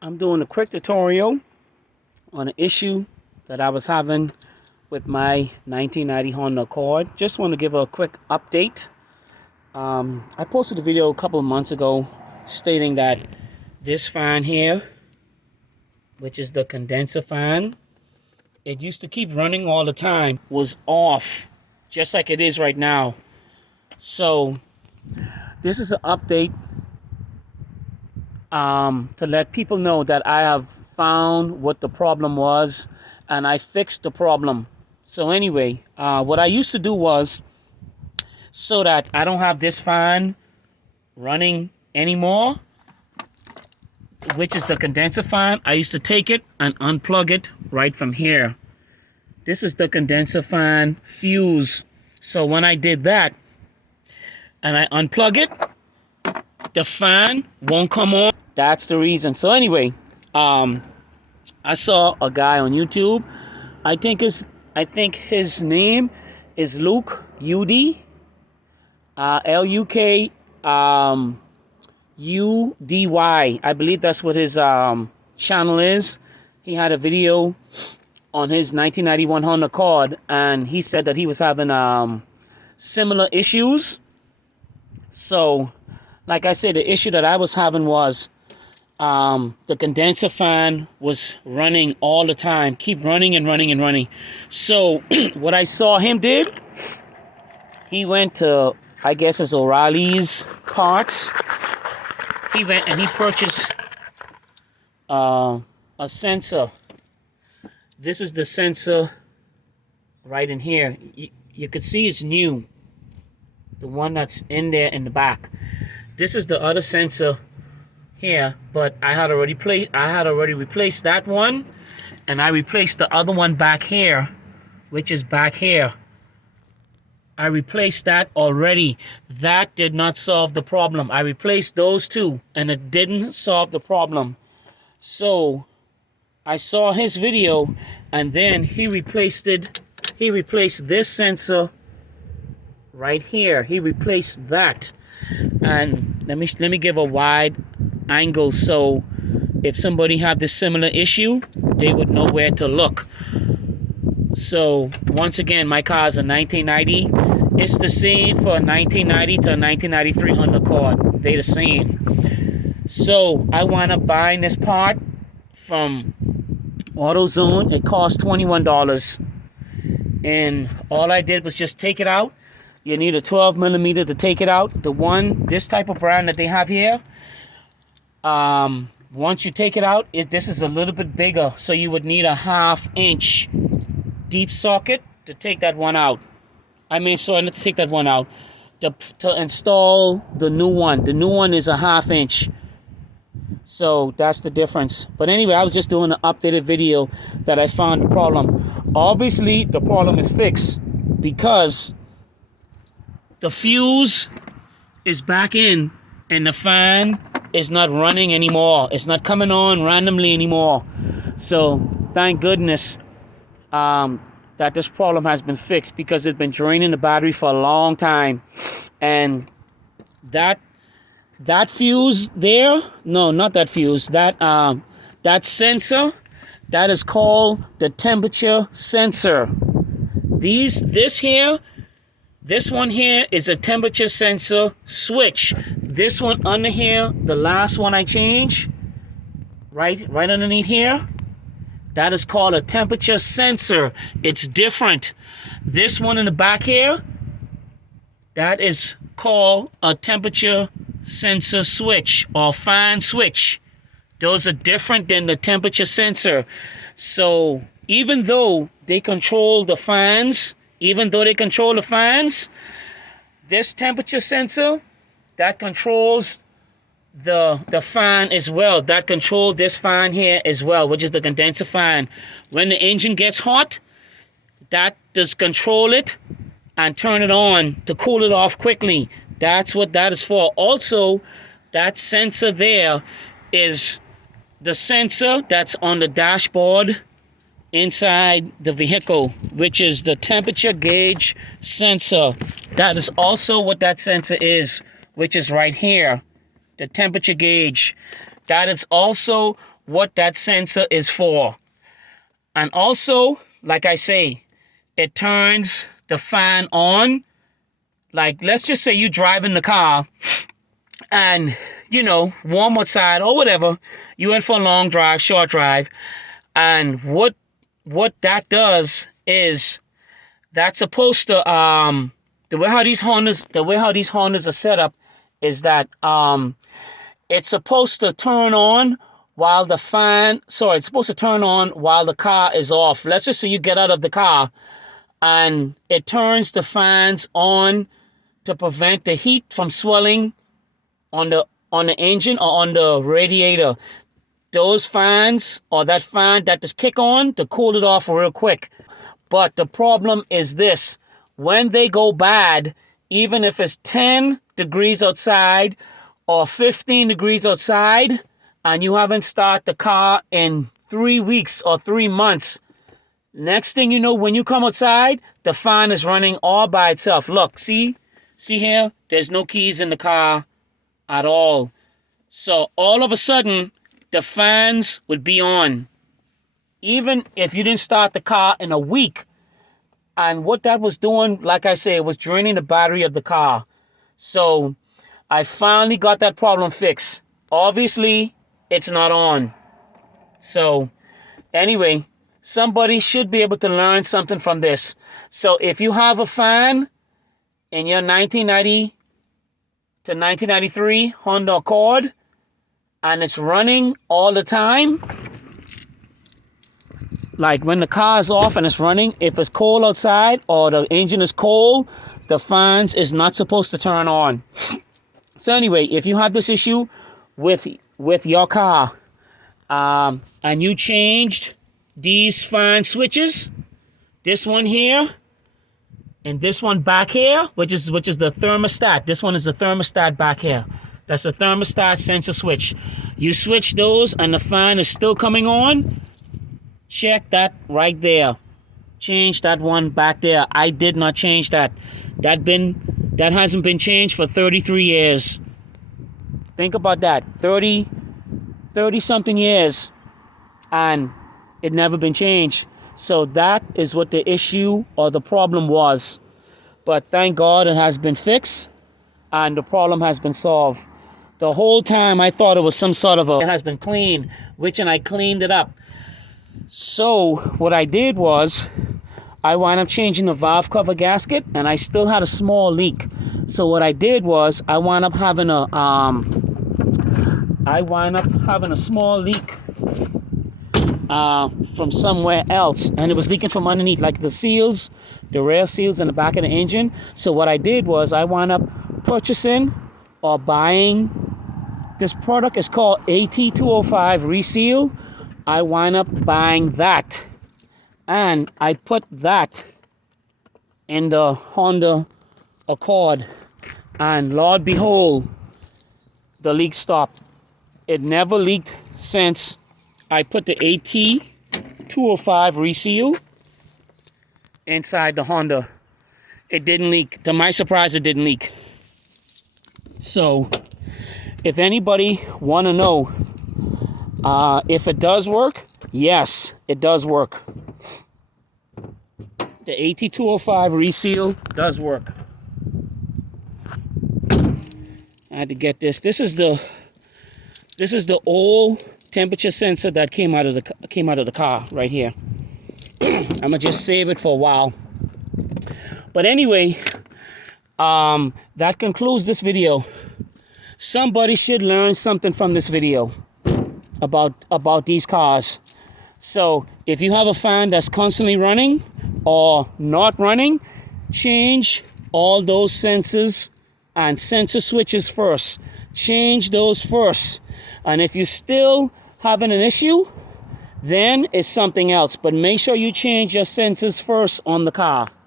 I'm doing a quick tutorial on an issue that I was having with my 1990 Honda Accord. Just want to give a quick update. I posted a video a couple of months ago stating that this fan here, which is the condenser fan, it used to keep running all the time, was off, just like it is right now. So this is an update to let people know that I have found what the problem was and I fixed the problem. So anyway, what I used to do was, so that I don't have this fan running anymore, which is the condenser fan, I used to take it and unplug it right from here. This is the condenser fan fuse. So when I did that and I unplug it, the fan won't come on. That's the reason. So anyway, I saw a guy on YouTube. I think his name is Luke Udy, Luky Udy. I believe that's what his channel is. He had a video on his 1991 Honda Accord, and he said that he was having similar issues. So, like I said, the issue that I was having was the condenser fan was running all the time, keep running and running and running. So what I saw him did, he went to, I guess it's O'Reilly's parts. He went and he purchased a sensor. This is the sensor right in here. You could see it's new, the one that's in there in the back. This is the other sensor here, but I had already replaced that one, and I replaced the other one back here, which is back here. I replaced that already. That did not solve the problem. I replaced those two, and it didn't solve the problem. So I saw his video, and then he replaced this sensor right here. He replaced that. And let me give a wide angle so if somebody had this similar issue, they would know where to look. So once again, my car is a 1990. It's the same for a 1990 to a 1993 Honda Accord. They're the same. So I wound up buying this part from AutoZone. It cost $21, and all I did was just take it out. You need a 12 millimeter to take it out. This type of brand that they have here, once you take it out, this is a little bit bigger, so you would need a 1/2 inch deep socket to take that one out. I need to take that one out to install the new one. The new one is a 1/2 inch. So that's the difference. But anyway, I was just doing an updated video that I found the problem. Obviously, the problem is fixed because the fuse is back in and the fan is not running anymore. It's not coming on randomly anymore. So thank goodness that this problem has been fixed, because it's been draining the battery for a long time. And that fuse there, no, not that fuse, that sensor, that is called the temperature sensor. This one here is a temperature sensor switch. This one under here, the last one I changed, right underneath here, that is called a temperature sensor. It's different. This one in the back here, that is called a temperature sensor switch or fan switch. Those are different than the temperature sensor. So even though they control the fans, this temperature sensor, that controls the fan as well. That controls this fan here as well, which is the condenser fan. When the engine gets hot, that does control it and turn it on to cool it off quickly. That's what that is for. Also, that sensor there is the sensor that's on the dashboard inside the vehicle, which is the temperature gauge sensor. That is also what that sensor is, which is right here, the temperature gauge. That is also what that sensor is for. And also, like I say, it turns the fan on. Like, let's just say you driving the car and, you know, warm outside or whatever. You went for a long drive, short drive. And what that does is that's supposed to, the way how these Hondas are set up is that it's supposed to turn on while the it's supposed to turn on while the car is off. Let's just say you get out of the car and it turns the fans on to prevent the heat from swelling on the engine or on the radiator. Those fans, or that fan that just kick on to cool it off real quick. But the problem is this: when they go bad, even if it's 10 degrees outside or 15 degrees outside, and you haven't started the car in 3 weeks or 3 months, next thing you know, when you come outside, the fan is running all by itself. Look, see here? There's no keys in the car at all. So all of a sudden, the fans would be on, even if you didn't start the car in a week. And what that was doing, like I say, it was draining the battery of the car. So I finally got that problem fixed. Obviously, it's not on. So anyway, somebody should be able to learn something from this. So if you have a fan in your 1990 to 1993 Honda Accord, and it's running all the time, like when the car is off and it's running, if it's cold outside or the engine is cold, the fans is not supposed to turn on. So anyway, if you have this issue with your car, and you changed these fan switches, this one here and this one back here, which is the thermostat. This one is the thermostat back here. That's a thermostat sensor switch. You switch those and the fan is still coming on, check that right there. Change that one back there. I did not change that. That hasn't been changed for 33 years. Think about that. 30 something years and it never been changed. So that is what the issue or the problem was. But thank God it has been fixed and the problem has been solved. The whole time I thought it was some sort of it has been cleaned, and I cleaned it up. So what I did was I wound up changing the valve cover gasket and I still had a small leak. So what I did was I wound up having a small leak from somewhere else, and it was leaking from underneath, like the rail seals in the back of the engine. So what I did was I wound up purchasing or buying this product. Is called AT205 Reseal. I wound up buying that and I put that in the Honda Accord, and Lord behold, the leak stopped. It never leaked since I put the AT205 Reseal inside the Honda. It didn't leak. To my surprise, it didn't leak. So if anybody want to know if it does work, yes, it does work. The AT205 Reseal does work. I had to get this. This is the old temperature sensor that came out of the car right here. I'm gonna just save it for a while. But anyway, that concludes this video. Somebody should learn something from this video about these cars. So if you have a fan that's constantly running or not running, change all those sensors and sensor switches first. Change those first. And if you're still having an issue, then it's something else. But make sure you change your sensors first on the car.